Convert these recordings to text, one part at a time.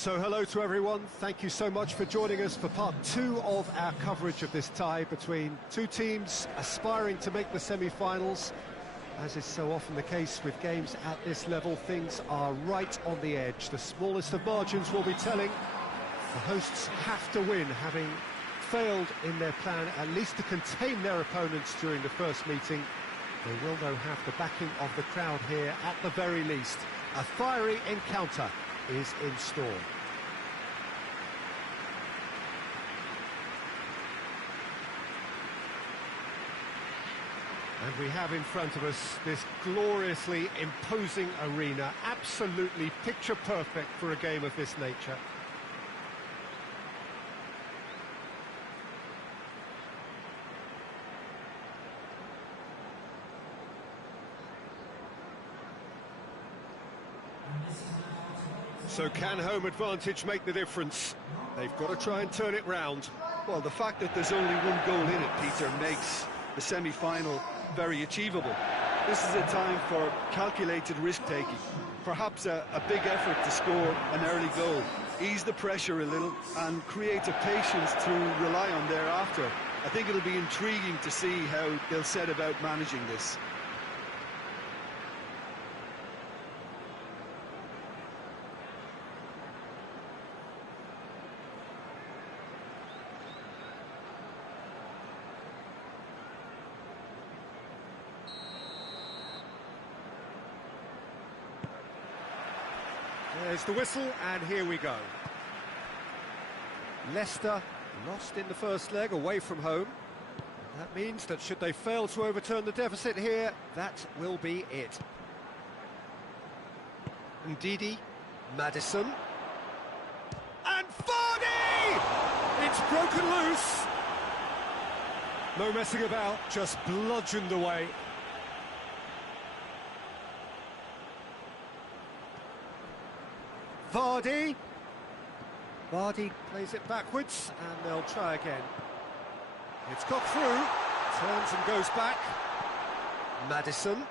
So hello to everyone, thank you so much for joining us for part two of our coverage of this tie between two teams aspiring to make the semi-finals. As is so often the case with games at this level, things are right on the edge. The smallest of margins will be telling. The hosts have to win, having failed in their plan at least to contain their opponents during the first meeting. They will though have the backing of the crowd here at the very least. A fiery encounter is in store. And we have in front of us this gloriously imposing arena, absolutely picture perfect for a game of this nature. So can home advantage make the difference? They've got to try and turn it round. Well, the fact that there's only one goal in it, Peter, makes the semi-final very achievable. This is a time for calculated risk-taking. Perhaps a big effort to score an early goal, ease the pressure a little and create a patience to rely on thereafter. I think it'll be intriguing to see how they'll set about managing this. There's the whistle, and here we go. Leicester lost in the first leg away from home. That means that should they fail to overturn the deficit here, that will be it. Ndidi, Maddison, and Vardy! It's broken loose! No messing about, just bludgeoned away. Vardy plays it backwards, and they'll try again. It's got through, turns and goes back. Maddison.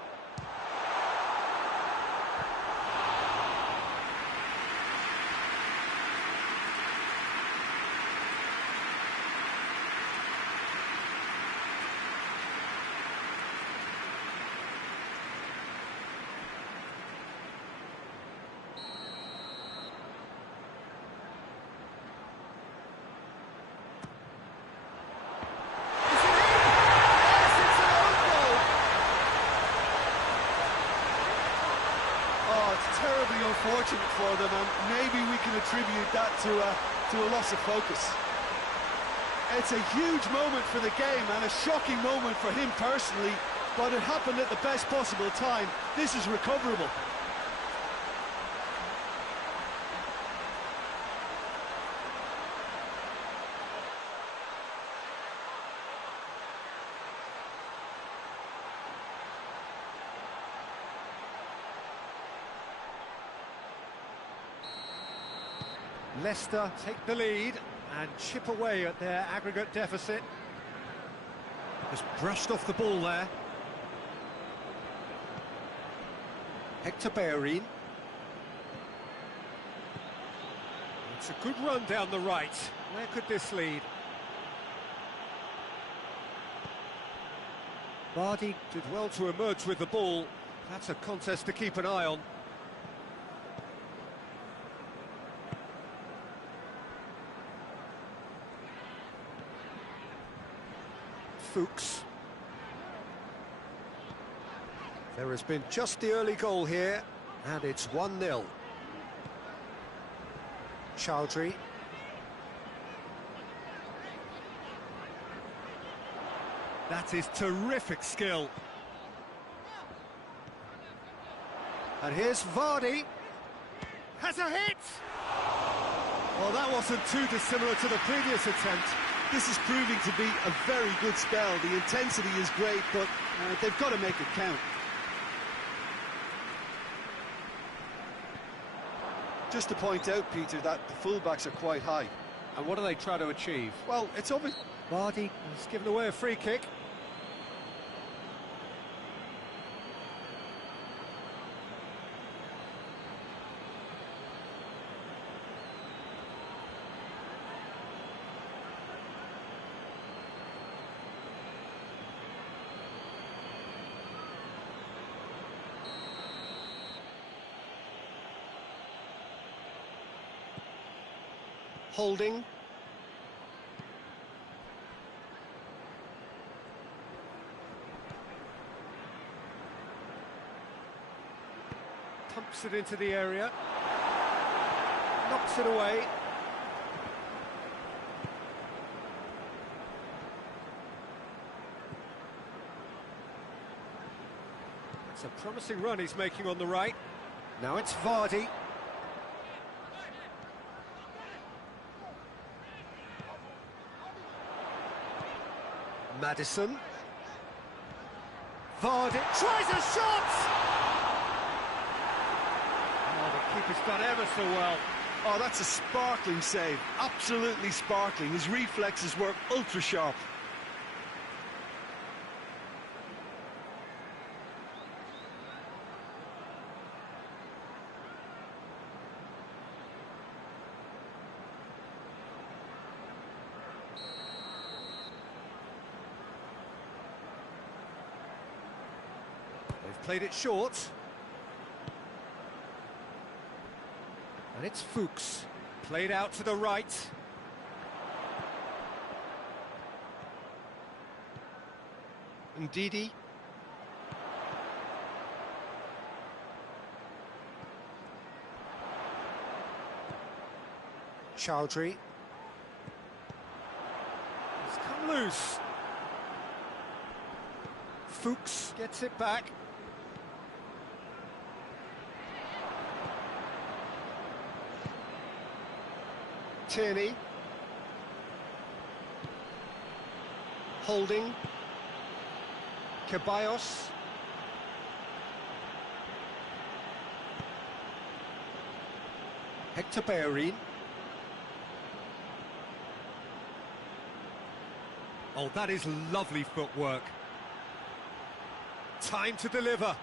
Terribly unfortunate for them, and maybe we can attribute that to a loss of focus. It's a huge moment for the game and a shocking moment for him personally, but it happened at the best possible time. This is recoverable. Leicester take the lead and chip away at their aggregate deficit. Just brushed off the ball there. Hector Bellerin. It's a good run down the right. Where could this lead? Vardy did well to emerge with the ball. That's a contest to keep an eye on. Fuchs. There has been just the early goal here, and it's 1-0. Chowdhury. That is terrific skill. And here's Vardy. Has a hit! Well, that wasn't too dissimilar to the previous attempt. This is proving to be a very good spell. The intensity is great, but they've got to make it count. Just to point out, Peter, that the fullbacks are quite high. And what do they try to achieve? Well, it's obvious. Vardy has given away a free kick. Holding. Pumps it into the area. Knocks it away. It's a promising run he's making on the right. Now it's Vardy. Maddison. Vardy tries a shot! Oh, the keeper's done ever so well. Oh, that's a sparkling save. Absolutely sparkling. His reflexes were ultra sharp. They've played it short. And it's Fuchs. Played out to the right. Ndidi. Chowdhury. It's come loose. Fuchs gets it back. Tierney. Holding. Ceballos. Hector Bellerin. Oh, that is lovely footwork. Time to deliver.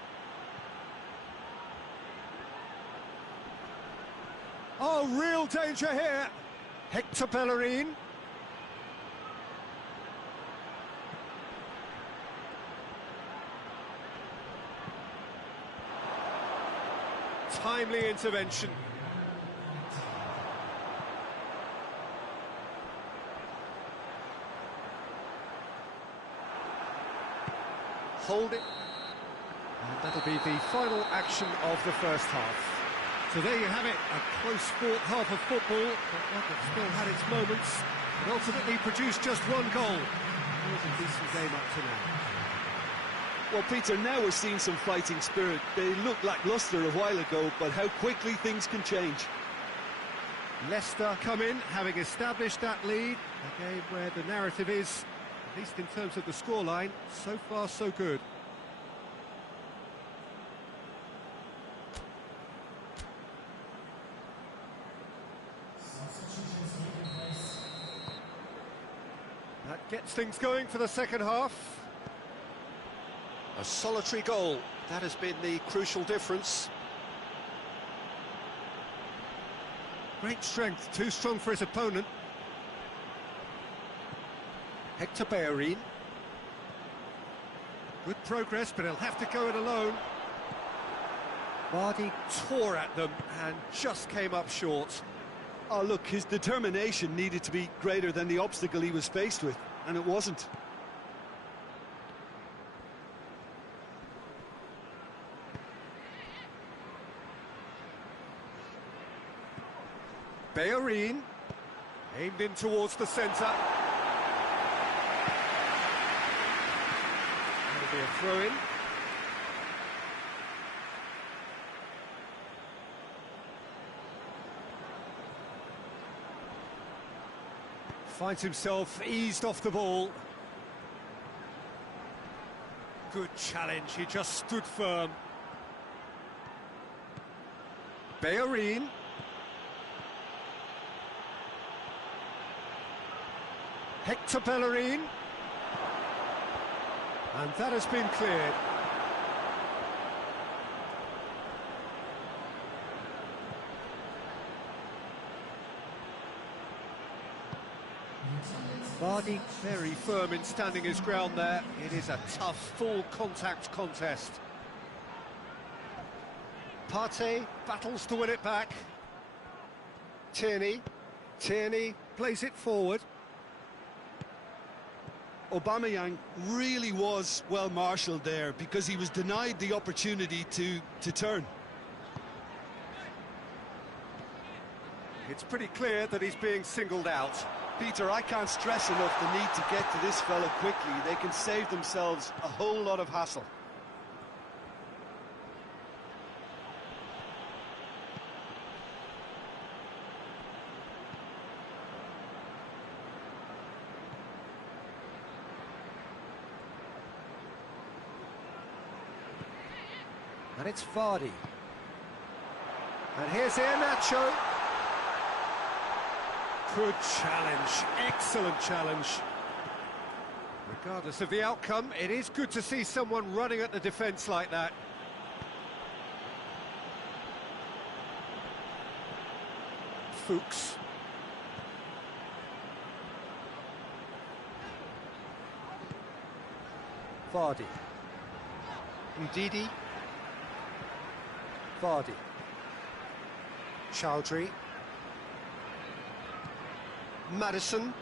Oh, real danger here. Hector Bellerin. Timely intervention. Hold it. And that'll be the final action of the first half. So there you have it, a close-fought half of football, but one that still had its moments, and ultimately produced just one goal. It was a decent game up to now. Well, Peter, now we're seeing some fighting spirit. They looked lacklustre a while ago, but how quickly things can change. Leicester come in, having established that lead, a game where the narrative is, at least in terms of the scoreline, so far so good. That gets things going for the second half. A solitary goal, that has been the crucial difference. Great strength, too strong for his opponent. Hector Bellerin. Good progress, but he'll have to go it alone. Vardy tore at them and just came up short. Oh, look, his determination needed to be greater than the obstacle he was faced with, and it wasn't. Bellerin, aimed in towards the centre. That'll be a throw-in. Finds himself eased off the ball. Good challenge, he just stood firm. Bellerin. Hector Bellerin. And that has been cleared. Vardy very firm in standing his ground there. It is a tough, full-contact contest. Partey battles to win it back. Tierney. Tierney plays it forward. Aubameyang really was well marshalled there because he was denied the opportunity to turn. It's pretty clear that he's being singled out. Peter, I can't stress enough the need to get to this fella quickly. They can save themselves a whole lot of hassle. And it's Vardy. And here's Iheanacho. Good challenge, excellent challenge. Regardless of the outcome, it is good to see someone running at the defence like that. Fuchs. Vardy. Ndidi. Vardy. Chowdhury. Madison.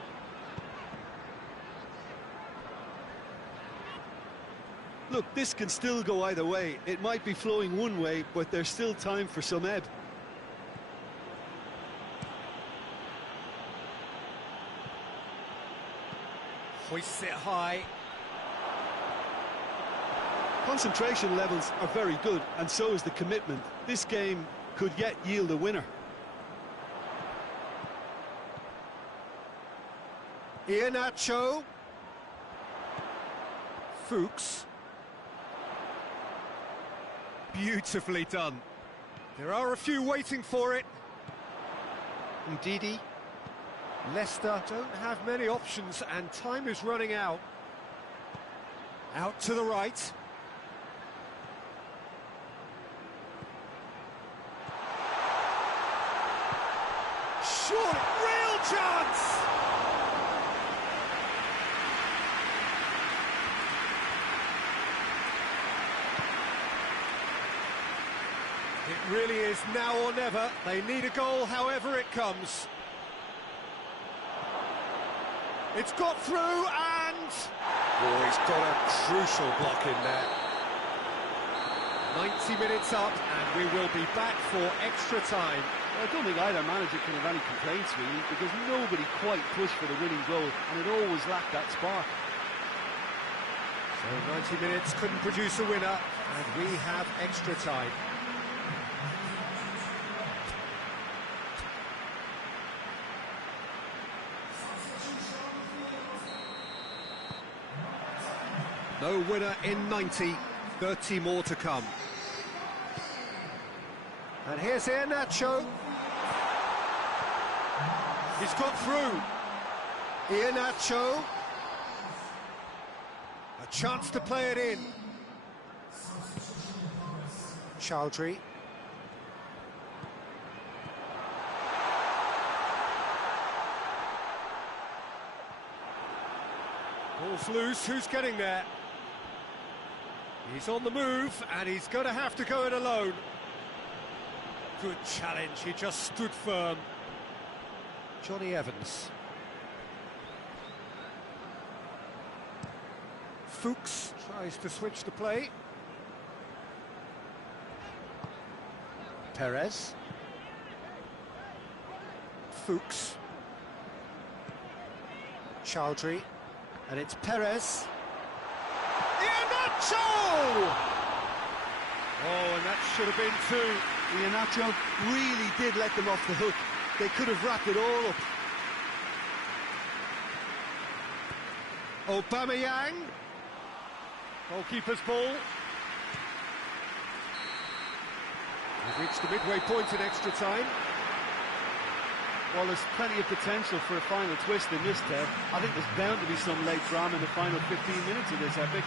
Look, this can still go either way. It might be flowing one way, but there's still time for some ebb. Hoists it high. Concentration levels are very good, and so is the commitment. This game could yet yield a winner. Iheanacho. Fuchs. Beautifully done. There are a few waiting for it. Ndidi. Leicester don't have many options and time is running out. Out to the right. Short, real chance! It really is now or never. They need a goal however it comes. It's got through and... Oh, he's got a crucial block in there. 90 minutes up and we will be back for extra time. I don't think either manager can have any complaints really, because nobody quite pushed for the winning goal and it always lacked that spark. So 90 minutes couldn't produce a winner and we have extra time. No winner in 90, 30 more to come. And here's Iheanacho. He's got through. Iheanacho. A chance to play it in. Chowdhury. Ball's loose, who's getting there? He's on the move, and he's going to have to go it alone. Good challenge, he just stood firm. Johnny Evans. Fuchs tries to switch the play. Perez. Fuchs. Chowdhury. And it's Perez. Iheanacho! Oh, and that should have been two. Iheanacho really did let them off the hook. They could have wrapped it all up. Aubameyang. Goalkeeper's ball. We've reached the midway point in extra time. Well, there's plenty of potential for a final twist in this, Ted. I think there's bound to be some late drama in the final 15 minutes of this epic.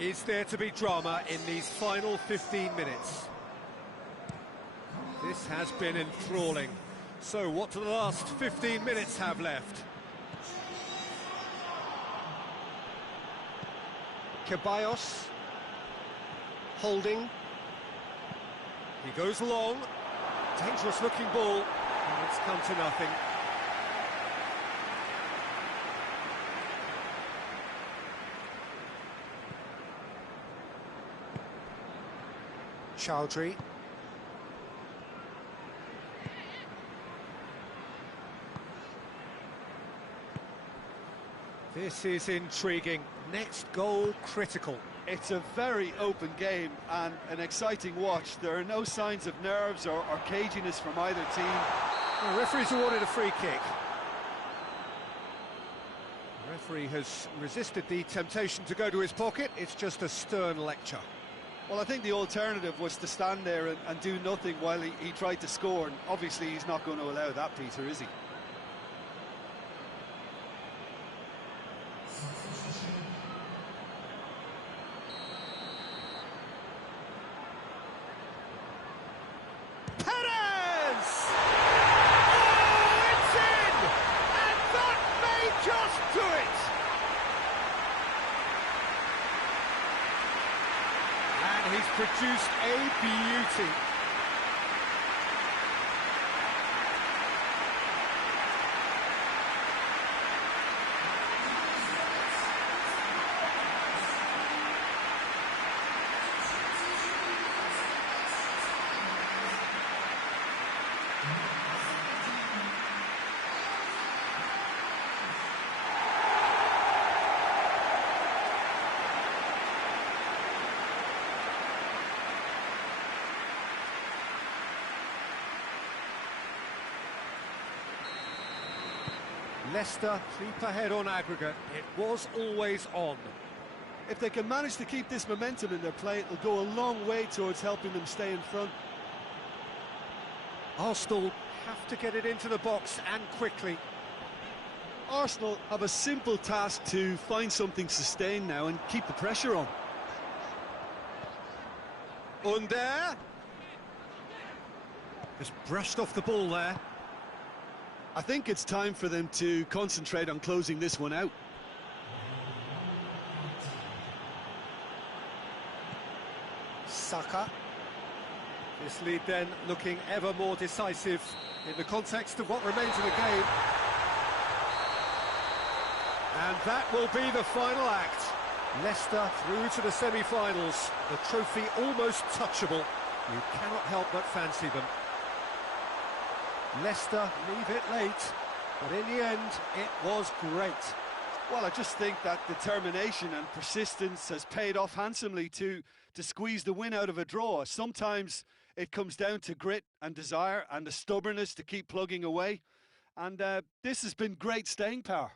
Is there to be drama in these final 15 minutes? This has been enthralling. So what do the last 15 minutes have left? Ceballos. Holding. He goes long. Dangerous looking ball. And it's come to nothing. Chowdhury. This is intriguing. Next goal critical. It's a very open game and an exciting watch. There are no signs of nerves or caginess from either team. The referee's awarded a free kick. The referee has resisted the temptation to go to his pocket. It's just a stern lecture. Well, I think the alternative was to stand there and do nothing while he tried to score. And obviously he's not going to allow that, Peter, is he? He's produced a beauty. Leicester leap ahead on aggregate. It was always on. If they can manage to keep this momentum in their play, it'll go a long way towards helping them stay in front. Arsenal have to get it into the box and quickly. Arsenal have a simple task to find something sustained now and keep the pressure on. Under. Just brushed off the ball there. I think it's time for them to concentrate on closing this one out. Saka. This lead then looking ever more decisive in the context of what remains of the game. And that will be the final act. Leicester through to the semi-finals. The trophy almost touchable. You cannot help but fancy them. Leicester leave it late, but in the end, it was great. Well, I just think that determination and persistence has paid off handsomely to squeeze the win out of a draw. Sometimes it comes down to grit and desire and the stubbornness to keep plugging away. And this has been great staying power.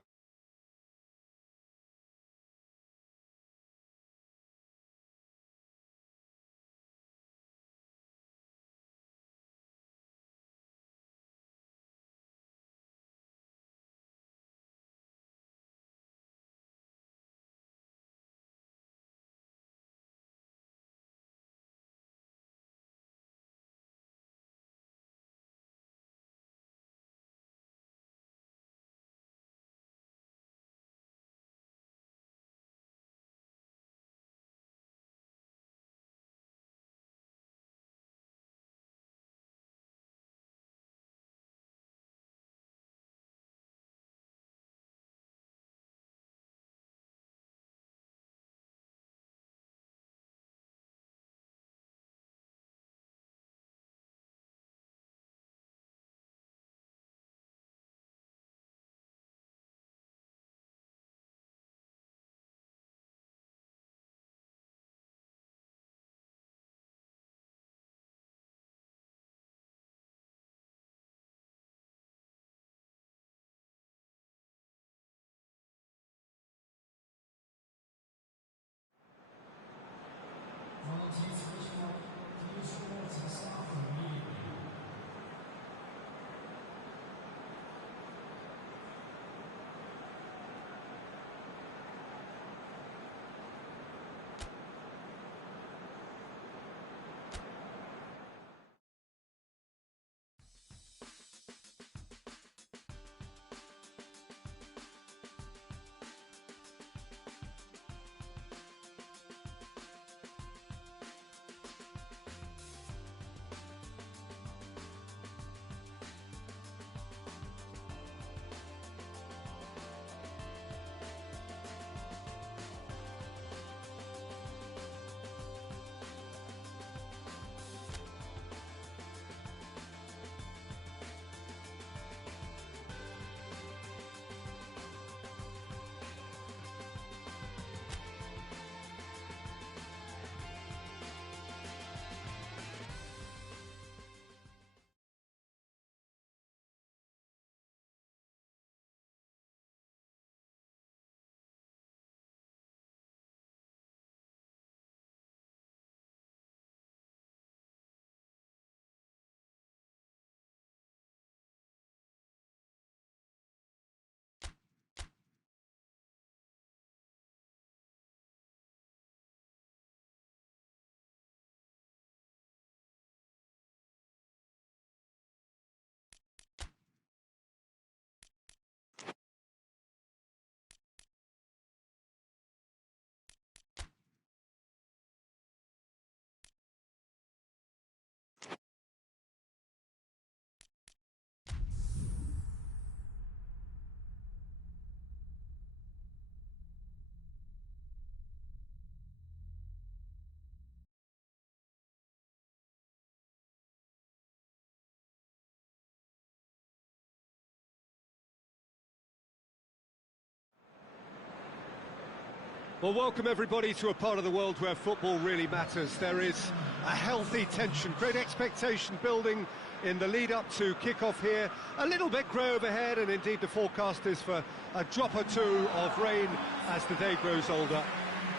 Well, welcome everybody to a part of the world where football really matters. There is a healthy tension, great expectation building in the lead-up to kick-off here. A little bit grey overhead, and indeed the forecast is for a drop or two of rain as the day grows older.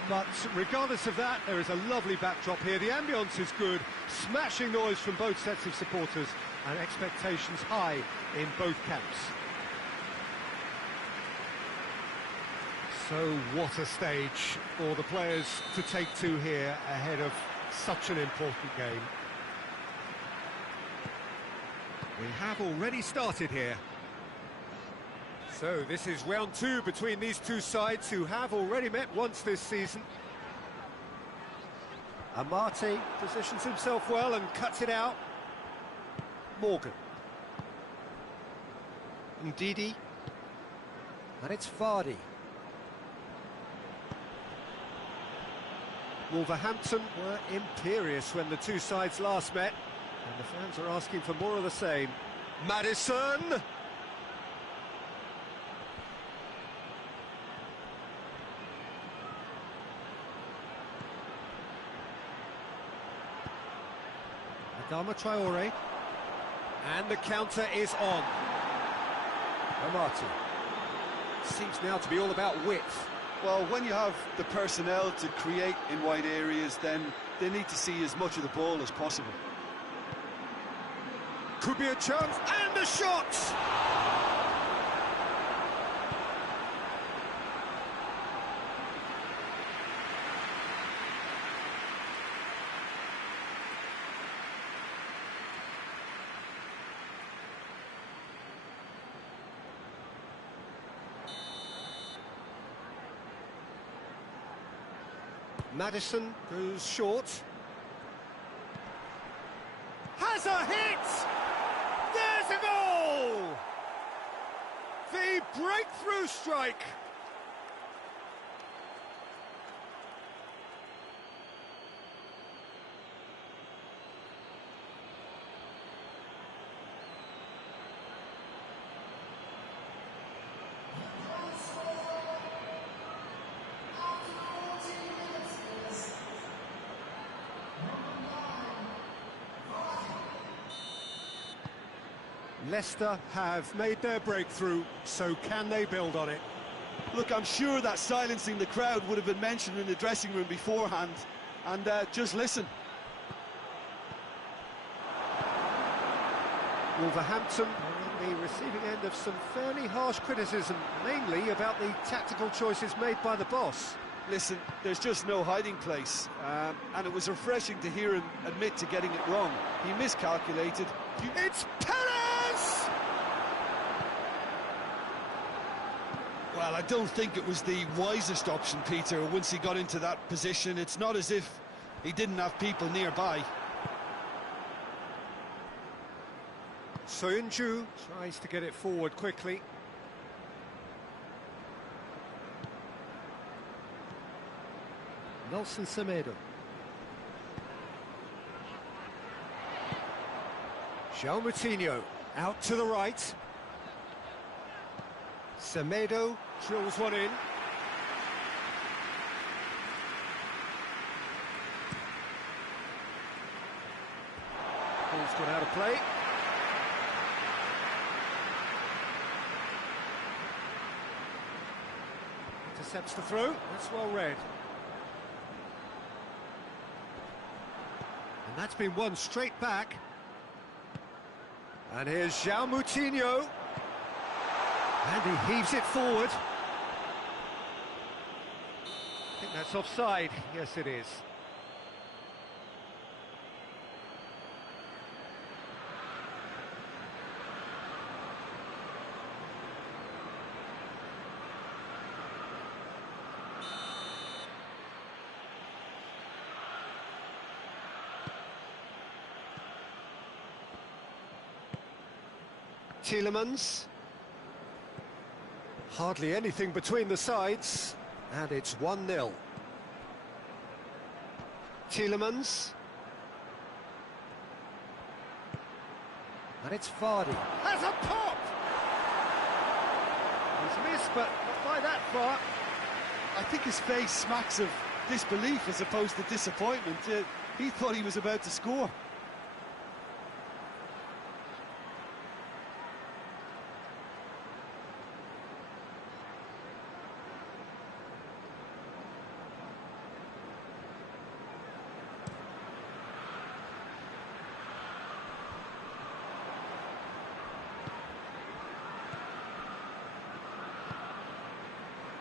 But regardless of that, there is a lovely backdrop here. The ambience is good, smashing noise from both sets of supporters, and expectations high in both camps. So what a stage for the players to take to here ahead of such an important game. We have already started here. So this is round two between these two sides who have already met once this season. Amati positions himself well and cuts it out. Morgan. Ndidi. And it's Vardy. Wolverhampton were imperious when the two sides last met, and the fans are asking for more of the same. Maddison! Adama Traore. And the counter is on. Amati. Seems now to be all about width. Well, when you have the personnel to create in wide areas, then they need to see as much of the ball as possible. Could be a chance, and the shot! Maddison goes short. Has a hit! There's a goal! The breakthrough strike! Leicester have made their breakthrough, so can they build on it? Look, I'm sure that silencing the crowd would have been mentioned in the dressing room beforehand, and just listen. Wolverhampton are on the receiving end of some fairly harsh criticism, mainly about the tactical choices made by the boss. Listen, there's just no hiding place, and it was refreshing to hear him admit to getting it wrong. He miscalculated. It's Perez! Well, I don't think it was the wisest option, Peter, once he got into that position. It's not as if he didn't have people nearby. Soyuncu tries to get it forward quickly. Nelson Semedo. João Moutinho out to the right. Semedo drills one in. Ball's gone out of play. Intercepts the throw. That's well read. And that's been won straight back. And here's João Moutinho. And he heaves it forward. I think that's offside. Yes, it is. Tielemans. Hardly anything between the sides, and it's 1-0. Tielemans. And it's Vardy. Has a pop! He's missed, but not by that far. I think his face smacks of disbelief as opposed to disappointment. He thought he was about to score.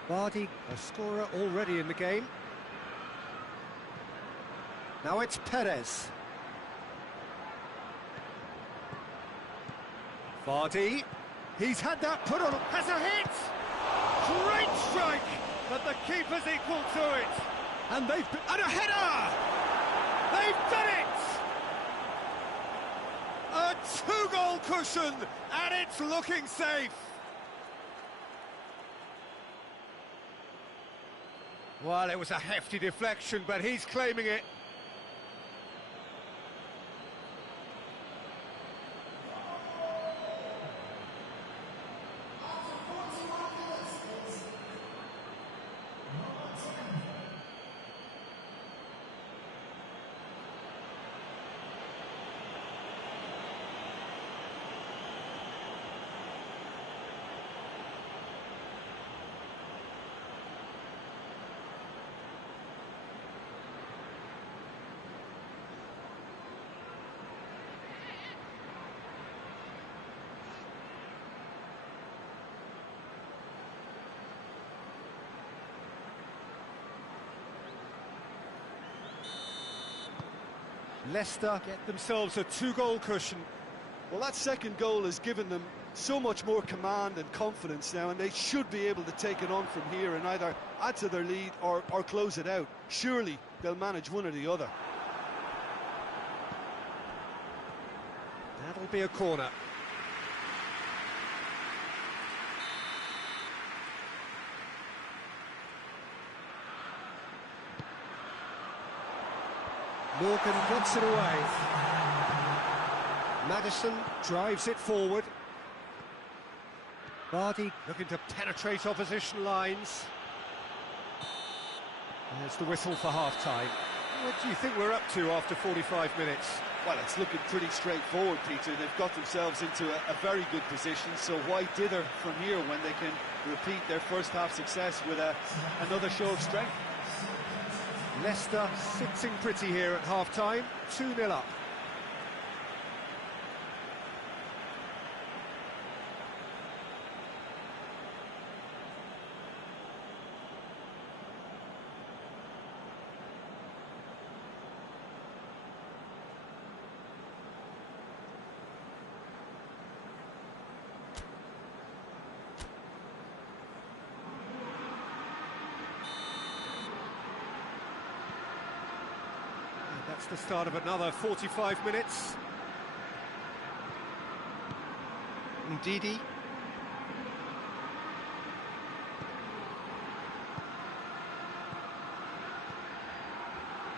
Vardy, a scorer already in the game. Now it's Perez. Vardy, he's had that put on, has a hit! Great strike, but the keeper's equal to it. And and a header! They've done it! A two-goal cushion, and it's looking safe. Well, it was a hefty deflection, but he's claiming it. Leicester get themselves a two-goal cushion. Well, that second goal has given them so much more command and confidence now, and they should be able to take it on from here and either add to their lead or close it out. Surely they'll manage one or the other. That'll be a corner. Morgan gets it away. Maddison drives it forward. Vardy looking to penetrate opposition lines. There's the whistle for half-time. What do you think we're up to after 45 minutes? Well, it's looking pretty straightforward, Peter. They've got themselves into a very good position, so why dither from here when they can repeat their first half success with another show of strength? Leicester sitting pretty here at half-time, 2-0 up. That's the start of another 45 minutes. Ndidi.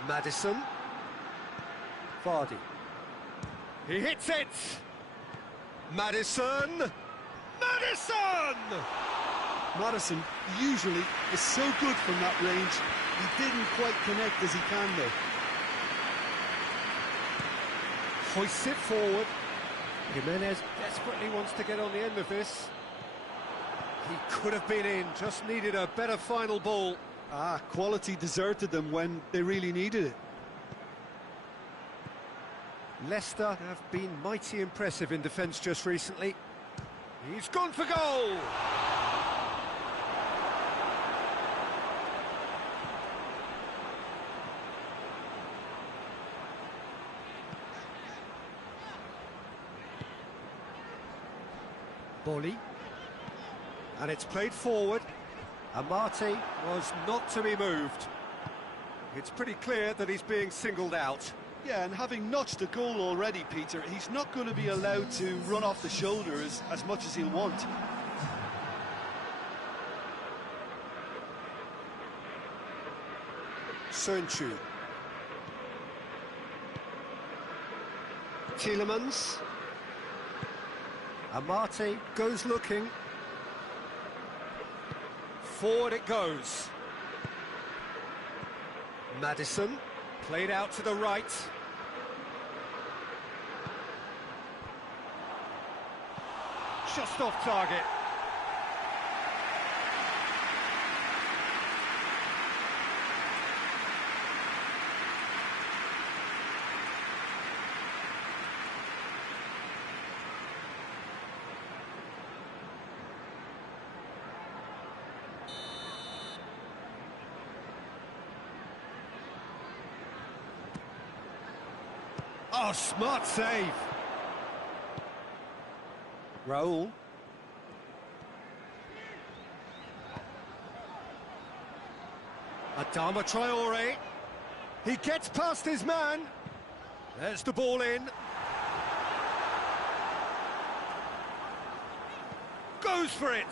Maddison. Vardy. He hits it! Maddison! Maddison! Maddison usually is so good from that range. He didn't quite connect as he can, though. Hoists it forward. Jimenez desperately wants to get on the end of this. He could have been in, just needed a better final ball. Quality deserted them when they really needed it. Leicester have been mighty impressive in defence just recently. He's gone for goal! Bolly, and it's played forward. Amati was not to be moved. It's pretty clear that he's being singled out. Yeah, and having notched a goal already, Peter, he's not going to be allowed to run off the shoulder as much as he'll want. Sönchu. Tielemans. Amati goes looking. Forward it goes. Maddison, played out to the right. Just off target. Oh, smart save. Raul. Adama Traore. He gets past his man. There's the ball in. Goes for it.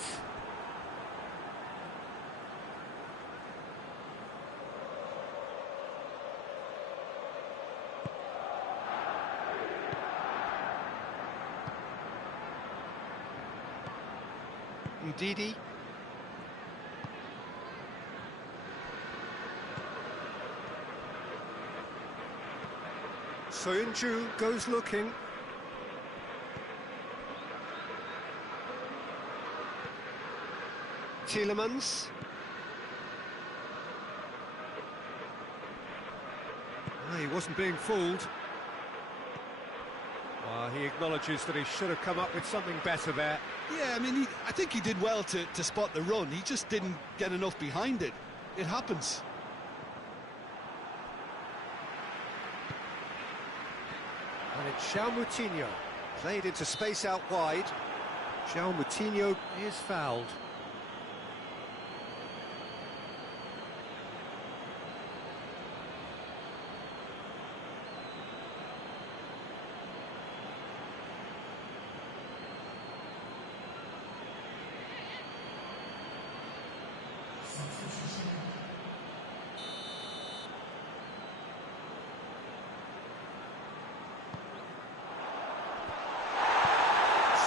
Ndidi. Soyuncu goes looking. Tielemans. He wasn't being fooled. He acknowledges that he should have come up with something better there. Yeah, I mean, I think he did well to spot the run. He just didn't get enough behind it. It happens. And it's João Moutinho, played into space out wide. João Moutinho is fouled.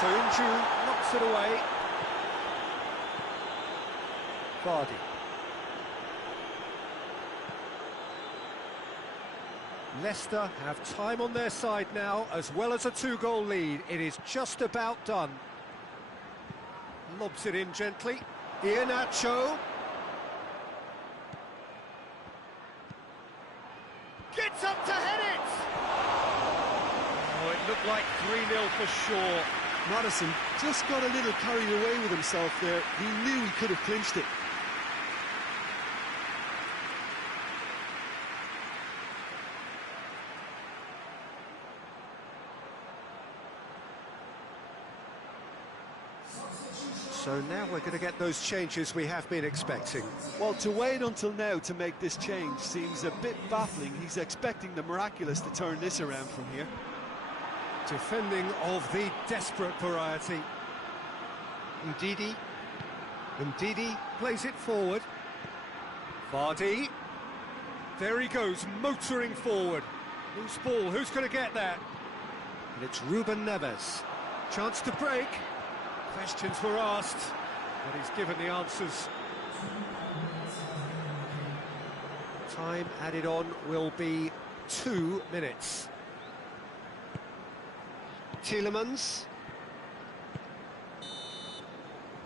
Soyuncu knocks it away. Vardy. Leicester have time on their side now, as well as a two-goal lead. It is just about done. Lobs it in gently. Iheanacho. Gets up to head it! Oh, it looked like 3-0 for sure. Maddison just got a little carried away with himself there. He knew he could have clinched it. So now we're going to get those changes we have been expecting. Well, to wait until now to make this change seems a bit baffling. He's expecting the miraculous to turn this around from here. Defending of the desperate variety. Ndidi. Ndidi plays it forward. Vardy. There he goes, motoring forward. Loose ball, who's going to get that? And it's Ruben Neves. Chance to break. Questions were asked, but he's given the answers. Time added on will be 2 minutes. Tielemans.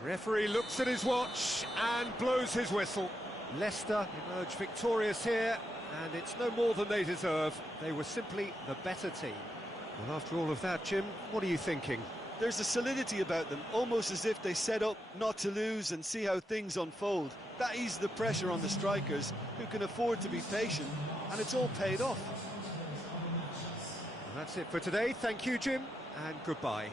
Referee looks at his watch and blows his whistle. Leicester emerge victorious here, and it's no more than they deserve. They were simply the better team. Well, after all of that, Jim, what are you thinking? There's a solidity about them, almost as if they set up not to lose and see how things unfold. That eases the pressure on the strikers, who can afford to be patient, and it's all paid off. Well, that's it for today. Thank you, Jim, and goodbye.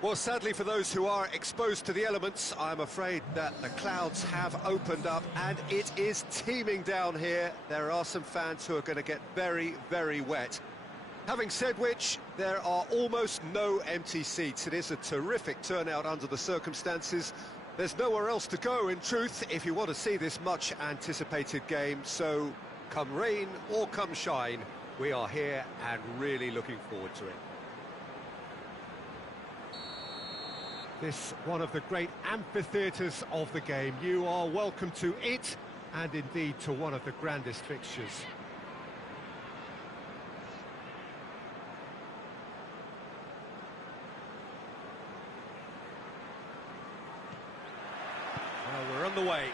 Well, sadly for those who are exposed to the elements, I'm afraid that the clouds have opened up and it is teeming down here. There are some fans who are going to get very, very wet. Having said which, there are almost no empty seats. It is a terrific turnout under the circumstances. There's nowhere else to go, in truth, if you want to see this much-anticipated game. So, come rain or come shine, we are here and really looking forward to it. This one of the great amphitheatres of the game. You are welcome to it, and indeed to one of the grandest fixtures. Well, we're on the way.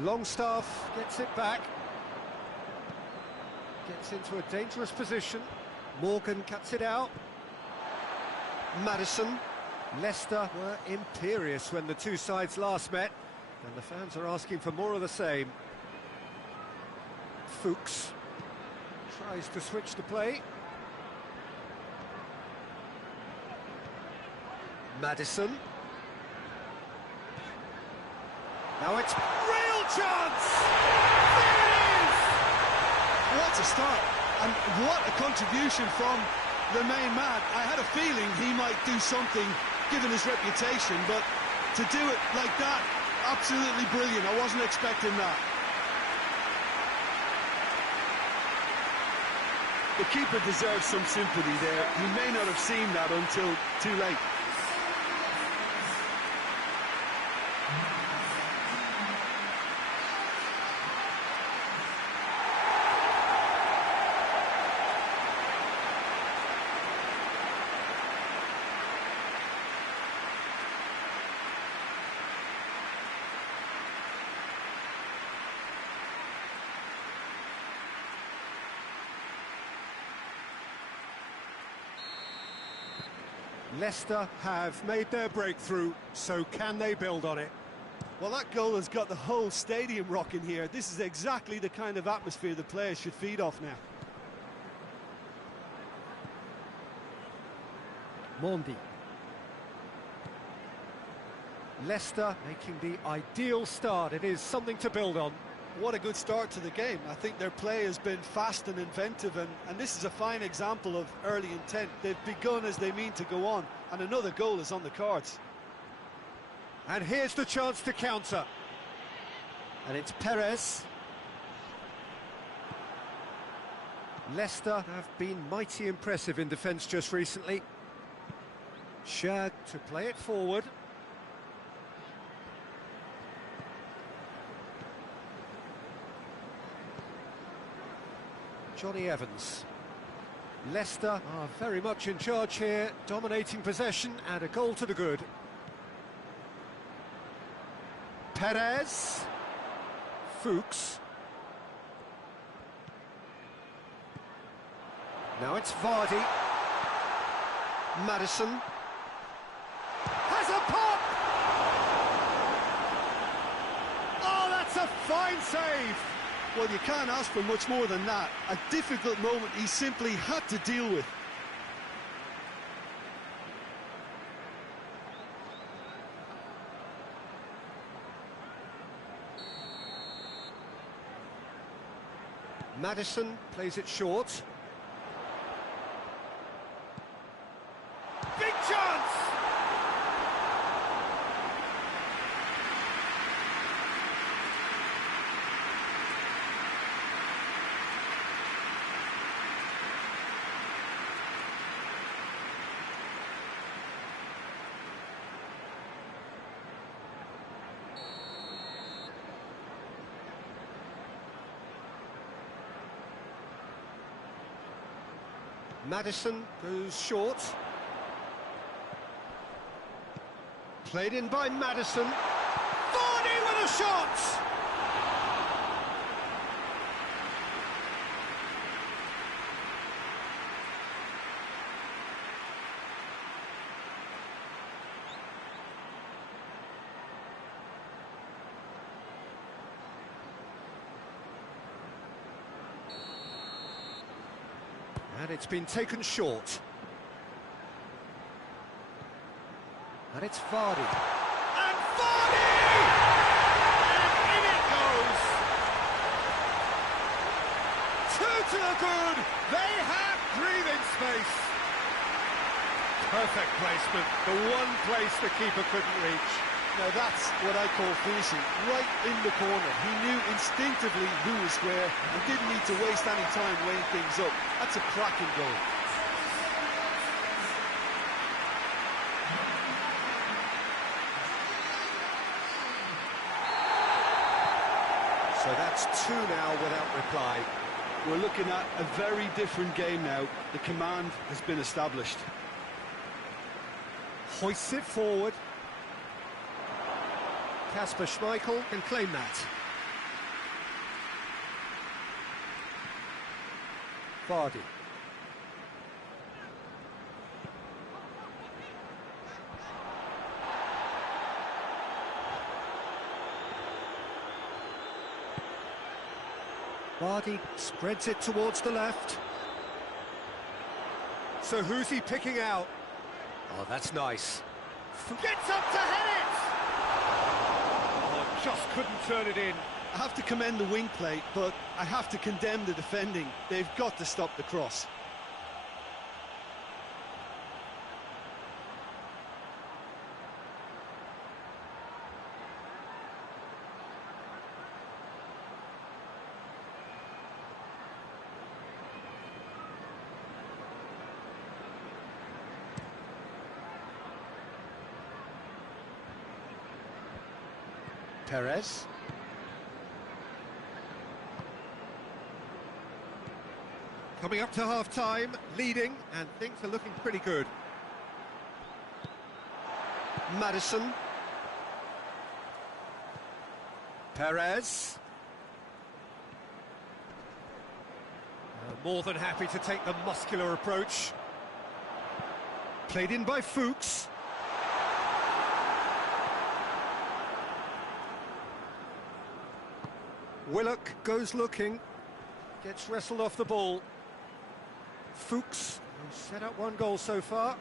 Longstaff gets it back. Gets into a dangerous position. Morgan cuts it out. Maddison. Leicester were imperious when the two sides last met, and the fans are asking for more of the same. Fuchs tries to switch the play. Maddison. Now it's real chance! What a start, and what a contribution from the main man. I had a feeling he might do something, given his reputation, but to do it like that, absolutely brilliant. I wasn't expecting that. The keeper deserves some sympathy there. He may not have seen that until too late. Leicester have made their breakthrough, so can they build on it? Well, that goal has got the whole stadium rocking here. This is exactly the kind of atmosphere the players should feed off now. Mondi. Leicester making the ideal start. It is something to build on. What a good start to the game. I think their play has been fast and inventive, and this is a fine example of early intent. They've begun as they mean to go on, and another goal is on the cards. And here's the chance to counter. And it's Perez. Leicester have been mighty impressive in defence just recently. Shag to play it forward. Johnny Evans. Leicester are very much in charge here, dominating possession and a goal to the good. Perez. Fuchs. Now it's Vardy. Maddison. Has a pop! Oh, that's a fine save! Well, you can't ask for much more than that. A difficult moment he simply had to deal with. Maddison plays it short. Big chance! Maddison goes short. Played in by Maddison. Vardy with a shot! And it's been taken short. And it's Vardy. And Vardy! And in it goes! Two to the good! They have breathing space! Perfect placement, the one place the keeper couldn't reach. Now that's what I call finishing, right in the corner. He knew instinctively who was where and didn't need to waste any time weighing things up. That's a cracking goal. So that's two now without reply. We're looking at a very different game now. The command has been established. Hoists it forward. Kasper Schmeichel can claim that. Vardy. Vardy spreads it towards the left. So who's he picking out? Oh, that's nice. Gets up to head it! Oh, just couldn't turn it in. I have to commend the wing play, but I have to condemn the defending. They've got to stop the cross. Perez. Coming up to half-time, leading, and things are looking pretty good. Maddison. Perez. More than happy to take the muscular approach. Played in by Fuchs. Willock goes looking, gets wrestled off the ball. Fuchs, who's set up one goal so far.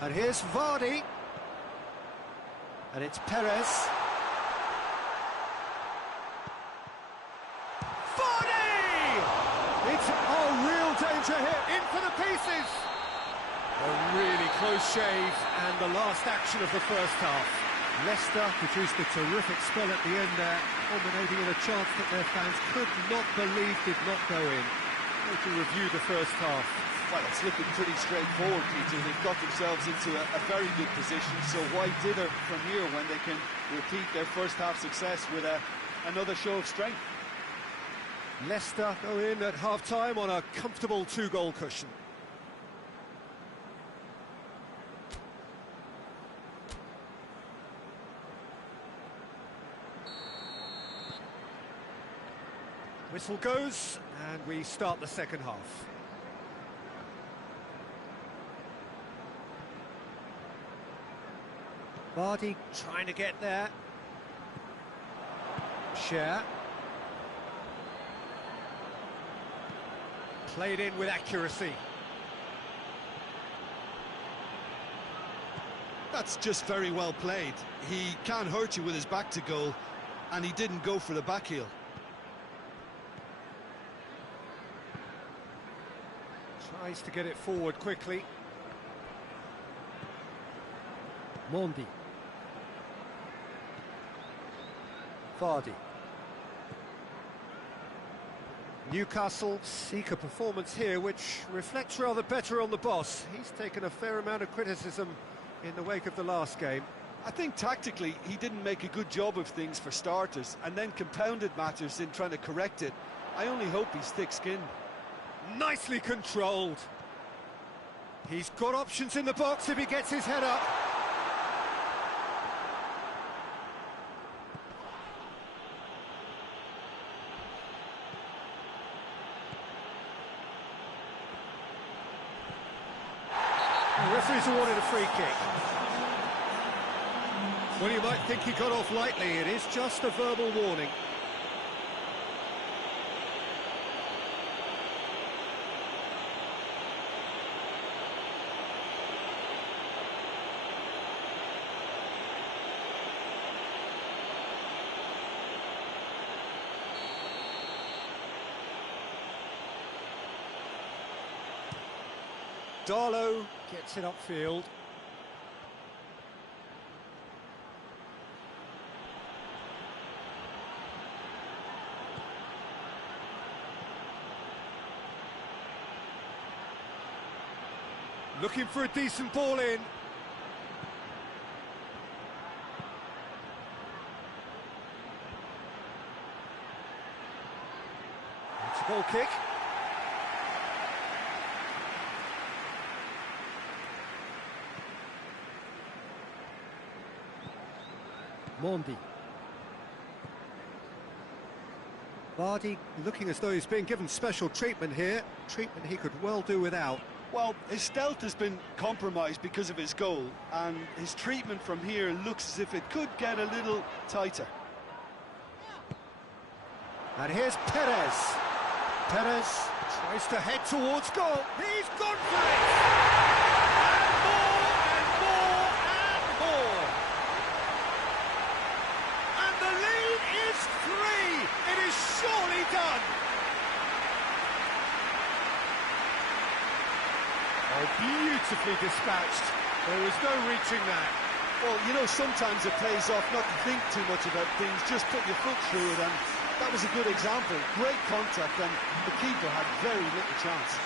And here's Vardy. And it's Perez. Vardy! It's a real danger here, in for the pieces! A really close shave, and the last action of the first half. Leicester produced a terrific spell at the end there, culminating in a chance that their fans could not believe did not go in. To review the first half. Well, it's looking pretty straightforward, Peter. They've got themselves into a very good position, so why dither from here when they can repeat their first half success with another show of strength? Leicester go in at half-time on a comfortable two-goal cushion. Whistle goes, and we start the second half. Vardy trying to get there. Share. Played in with accuracy. That's just very well played. He can't hurt you with his back to goal, and he didn't go for the back heel. Tries to get it forward quickly. Mondi. Vardy. Newcastle seek a performance here which reflects rather better on the boss. He's taken a fair amount of criticism in the wake of the last game. I think tactically he didn't make a good job of things for starters, and then compounded matters in trying to correct it. I only hope he's thick-skinned. Nicely controlled. He's got options in the box if he gets his head up. The referee's awarded a free kick. Well, you might think he got off lightly. It is just a verbal warning. Darlow gets it upfield. Looking for a decent ball in. It's a goal kick. Mondi. Vardy looking as though he's being given special treatment here. Treatment he could well do without. Well, his stealth has been compromised because of his goal, and his treatment from here looks as if it could get a little tighter. And here's Perez. Perez tries to head towards goal. He's gone for it! And more, and more, and more! And the lead is 3! It is surely done! Oh, beautifully dispatched. There was no reaching that. Well, you know, sometimes it pays off not to think too much about things, just put your foot through it, and that was a good example. Great contact, and the keeper had very little chance.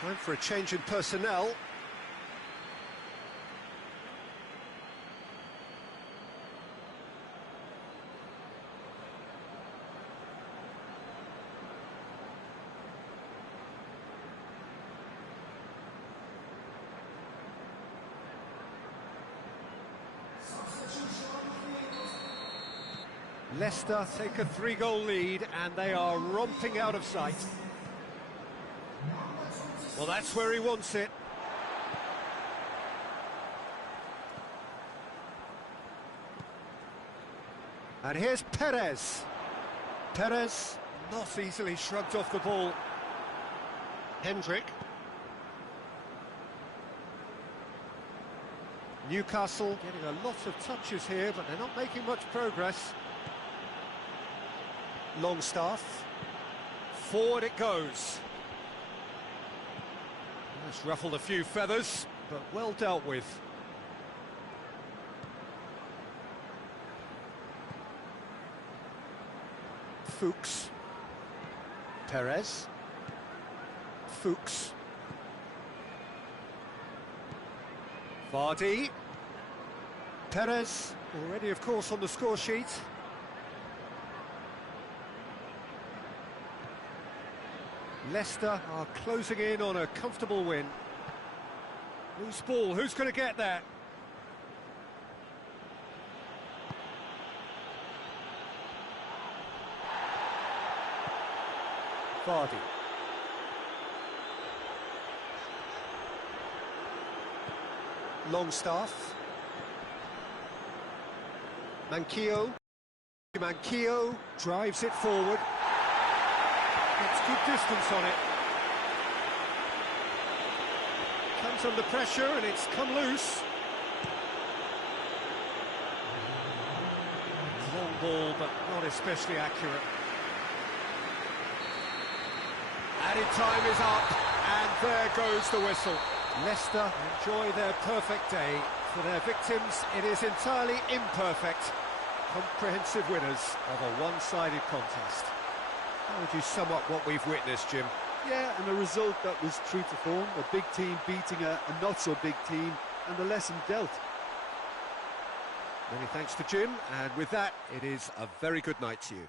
Time for a change in personnel. Leicester take a 3-goal lead and they are romping out of sight. Well, that's where he wants it. And here's Perez. Perez not easily shrugged off the ball. Hendrick. Newcastle getting a lot of touches here, but they're not making much progress. Longstaff. Forward it goes. That's ruffled a few feathers, but well dealt with. Fuchs. Perez. Fuchs. Vardy. Perez, already of course on the score sheet. Leicester are closing in on a comfortable win. Loose ball, who's going to get that? Vardy. Longstaff. Manquillo. Manquillo drives it forward. Gets good distance on it. Comes under pressure and it's come loose. Long ball, but not especially accurate. Added time is up, and there goes the whistle. Leicester enjoy their perfect day. For their victims, it is entirely imperfect. Comprehensive winners of a one-sided contest. How would you sum up what we've witnessed, Jim? Yeah, and a result that was true to form. A big team beating a not-so-big team, and the lesson dealt. Many thanks to Jim, and with that, it is a very good night to you.